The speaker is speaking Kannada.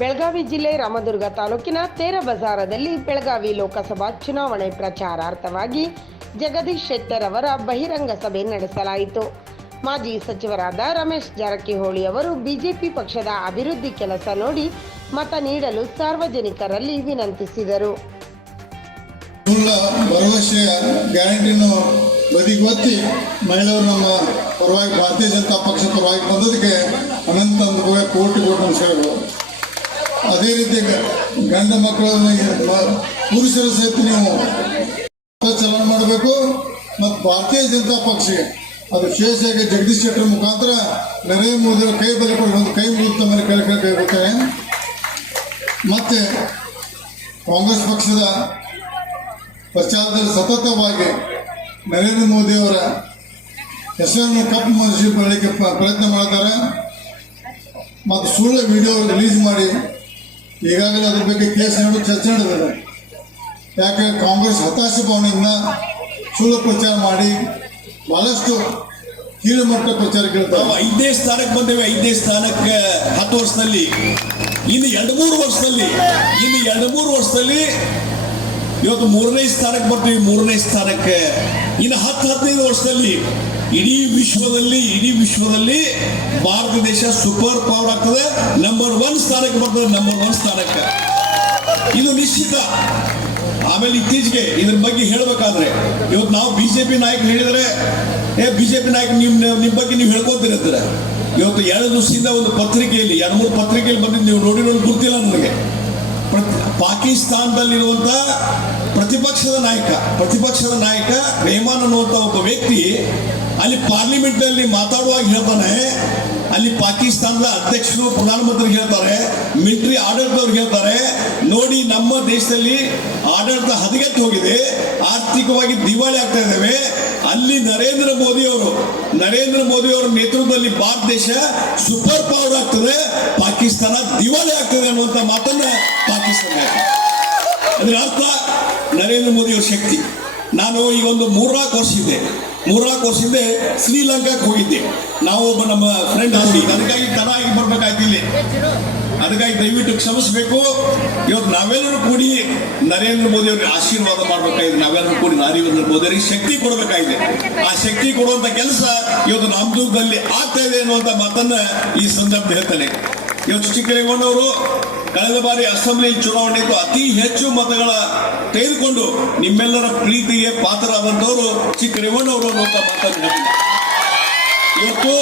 ಬೆಳಗಾವಿ ಜಿಲ್ಲೆ ರಾಮದುರ್ಗ ತಾಲೂಕಿನ ತೇರ ಬಜಾರದಲ್ಲಿ ಬೆಳಗಾವಿ ಲೋಕಸಭಾ ಚುನಾವಣೆ ಪ್ರಚಾರಾರ್ಥವಾಗಿ ಜಗದೀಶ್ ಶೆಟ್ಟರ್ ಅವರ ಬಹಿರಂಗ ಸಭೆ ನಡೆಸಲಾಯಿತು. ಮಾಜಿ ಸಚಿವರಾದ ರಮೇಶ್ ಜಾರಕಿಹೊಳಿ ಅವರು ಬಿಜೆಪಿ ಪಕ್ಷದ ಅಭಿವೃದ್ಧಿ ಕೆಲಸ ನೋಡಿ ಮತ ನೀಡಲು ಸಾರ್ವಜನಿಕರಲ್ಲಿ ವಿನಂತಿಸಿದರು. ಭರವಸೆಯ ಗ್ಯಾರಂಟಿಯನ್ನು ಬದಿಗೊತ್ತಿ ಮಹಿಳೆಯರು ನಮ್ಮ ಪರವಾಗಿ ಭಾರತೀಯ ಜನತಾ ಪಕ್ಷ ಪರವಾಗಿ ಬಂದದಕ್ಕೆ ಅನಂತ ಕೋಟಿ ನಮಸ್ಕಾರಗಳು. ಅದೇ ರೀತಿ ಗಂಡ ಮಕ್ಕಳ ಪುರುಷರ ಸಹಿತ ನೀವು ಚಲನೆ ಮಾಡಬೇಕು. ಮತ್ತು ಭಾರತೀಯ ಜನತಾ ಪಕ್ಷಕ್ಕೆ ಅದು ವಿಶೇಷವಾಗಿ ಜಗದೀಶ್ ಶೆಟ್ಟರ್ ಮುಖಾಂತರ ನರೇಂದ್ರ ಮೋದಿ ಕೈ ಬಲಿ ಕೊಡಿ ಒಂದು ಕೈ ಮುಗಿದ ಮೇಲೆ ಕೇಳ್ಕೊಳ್ಬೇಕಾರೆ ಮತ್ತೆ ಕಾಂಗ್ರೆಸ್ ಪಕ್ಷದ ಪ್ರಚಾರದಲ್ಲಿ ಸತತವಾಗಿ ನರೇಂದ್ರ ಮೋದಿಯವರ ಹೆಸರನ್ನು ಕಪ್ಪು ಮನಸ್ಸು ಬರಲಿಕ್ಕೆ ಪ್ರಯತ್ನ ಮಾಡ್ತಾರೆ. ಮತ್ತು ಸುಳ್ಳು ವಿಡಿಯೋ ರಿಲೀಸ್ ಮಾಡಿ ಈಗಾಗಲೇ ಅದ್ರ ಬಗ್ಗೆ ಕೇಸ್ ಚರ್ಚೆ ನಡೆದಿದೆ. ಯಾಕೆ ಕಾಂಗ್ರೆಸ್ ಹತಾಶೆ ಭಾವನೆಯಿಂದ ಸುಳ್ಳು ಪ್ರಚಾರ ಮಾಡಿ ಬಹಳಷ್ಟು ಕೀಳುಮಟ್ಟ ಪ್ರಚಾರ ಕೇಳ್ತಾರೆ. 5ನೇ ಸ್ಥಾನಕ್ಕೆ ಬಂದೇವೆ. 5ನೇ ಸ್ಥಾನಕ್ಕೆ 10 ವರ್ಷದಲ್ಲಿ, ಇನ್ನು 2-3 ವರ್ಷದಲ್ಲಿ ಇವತ್ತು 3ನೇ ಸ್ಥಾನಕ್ಕೆ ಬರ್ತೀವಿ. 3ನೇ ಸ್ಥಾನಕ್ಕೆ ಇನ್ನು 10-15 ವರ್ಷದಲ್ಲಿ ಇಡೀ ವಿಶ್ವದಲ್ಲಿ ಭಾರತ ದೇಶ ಸೂಪರ್ ಪವರ್ ಆಗ್ತದೆ. ನಂಬರ್ 1 ಸ್ಥಾನಕ್ಕೆ ಬರ್ತದೆ. ನಂಬರ್ 1 ಸ್ಥಾನಕ್ಕೆ ಇದು ನಿಶ್ಚಿತ. ಆಮೇಲೆ ಇತ್ತೀಚೆಗೆ ಇದ್ರ ಬಗ್ಗೆ ಹೇಳಬೇಕಾದ್ರೆ ಇವತ್ತು ನಾವು ಬಿಜೆಪಿ ನಾಯಕರು ಹೇಳಿದರೆ ಬಿಜೆಪಿ ನಾಯಕರು ನಿಮ್ಮ ಬಗ್ಗೆ ನೀವು ಹೇಳ್ಕೊತಿರ್ತಾರೆ. ಇವತ್ತು 2 ದಿವಸದಿಂದ ಒಂದು ಪತ್ರಿಕೆಯಲ್ಲಿ 2-3 ಪತ್ರಿಕೆಯಲ್ಲಿ ಬಂದಿದ್ದು ನೀವು ನೋಡಿರೋದು ಗೊತ್ತಿಲ್ಲ ನನಗೆ. ಪಾಕಿಸ್ತಾನದಲ್ಲಿರುವಂಥ ಪ್ರತಿಪಕ್ಷದ ನಾಯಕ ರೆಹಮಾನ್ ಅನ್ನುವಂಥ ಒಬ್ಬ ವ್ಯಕ್ತಿ ಅಲ್ಲಿ ಪಾರ್ಲಿಮೆಂಟ್ನಲ್ಲಿ ಮಾತಾಡುವಾಗ ಹೇಳ್ತಾನೆ, ಅಲ್ಲಿ ಪಾಕಿಸ್ತಾನದ ಅಧ್ಯಕ್ಷರು ಪ್ರಧಾನಮಂತ್ರಿ ಹೇಳ್ತಾರೆ, ಮಿಲಿಟರಿ ಆಡಳಿತದವ್ರು ಹೇಳ್ತಾರೆ, ನೋಡಿ ನಮ್ಮ ದೇಶದಲ್ಲಿ ಆಡಳಿತ ಹದಗೆಟ್ಟು ಹೋಗಿದೆ, ಆರ್ಥಿಕವಾಗಿ ದಿವಾಳಿ ಆಗ್ತಾ ಇದ್ದೇವೆ. ಅಲ್ಲಿ ನರೇಂದ್ರ ಮೋದಿ ಅವರ ನೇತೃತ್ವದಲ್ಲಿ ಭಾರತ ದೇಶ ಸೂಪರ್ ಪವರ್ ಆಗ್ತದೆ, ಪಾಕಿಸ್ತಾನ ದಿವಾಳಿ ಆಗ್ತದೆ ಅನ್ನುವಂಥ ಮಾತನ್ನ ಪಾಕಿಸ್ತಾನ ಅದರ ಅರ್ಥ ನರೇಂದ್ರ ಮೋದಿ ಅವರ ಶಕ್ತಿ. ನಾನು ಈಗ ಒಂದು 3-4 ವರ್ಷ ಹಿಂದೆ ಶ್ರೀಲಂಕಾಕ್ಕೆ ಹೋಗಿದ್ದೆ. ನಾವು ಒಬ್ಬ ನಮ್ಮ ಫ್ರೆಂಡ್ ಹೋಗಿ ಅದಕ್ಕಾಗಿ ತರ ಆಗಿ ಬರ್ಬೇಕಾಯ್ತಿಲ್ಲ. ಅದಕ್ಕಾಗಿ ದಯವಿಟ್ಟು ಕ್ಷಮಿಸಬೇಕು. ಇವತ್ತು ನಾವೆಲ್ಲರೂ ಕೂಡಿ ನರೇಂದ್ರ ಮೋದಿ ಅವರಿಗೆ ಆಶೀರ್ವಾದ ಮಾಡಬೇಕಾಗಿದೆ. ನಾವೆಲ್ಲರೂ ಕೂಡಿ ನರೇಂದ್ರ ಮೋದಿ ಅವರಿಗೆ ಶಕ್ತಿ ಕೊಡಬೇಕಾಗಿದೆ. ಆ ಶಕ್ತಿ ಕೊಡುವಂತ ಕೆಲಸ ಇವತ್ತು ರಾಮದುರ್ಗದಲ್ಲಿ ಆಗ್ತಾ ಇದೆ ಅನ್ನುವಂಥ ಮಾತನ್ನ ಈ ಸಂದರ್ಭ ಹೇಳ್ತಾನೆ. ಇವತ್ತು ಚಿಕ್ಕರೇಗೌಡವರು ಕಳೆದ ಬಾರಿ ಅಸೆಂಬ್ಲಿ ಚುನಾವಣೆಗೂ ಅತಿ ಹೆಚ್ಚು ಮತಗಳ ತೆಗೆದುಕೊಂಡು ನಿಮ್ಮೆಲ್ಲರ ಪ್ರೀತಿಗೆ ಪಾತ್ರರಾದಂಥವರು ಚಿಕ್ಕರೇಗೌಡವರು ಅನ್ನುವಂಥ ಮಾತನ್ನು ಹೇಳ್ತಾರೆ. ಇವತ್ತು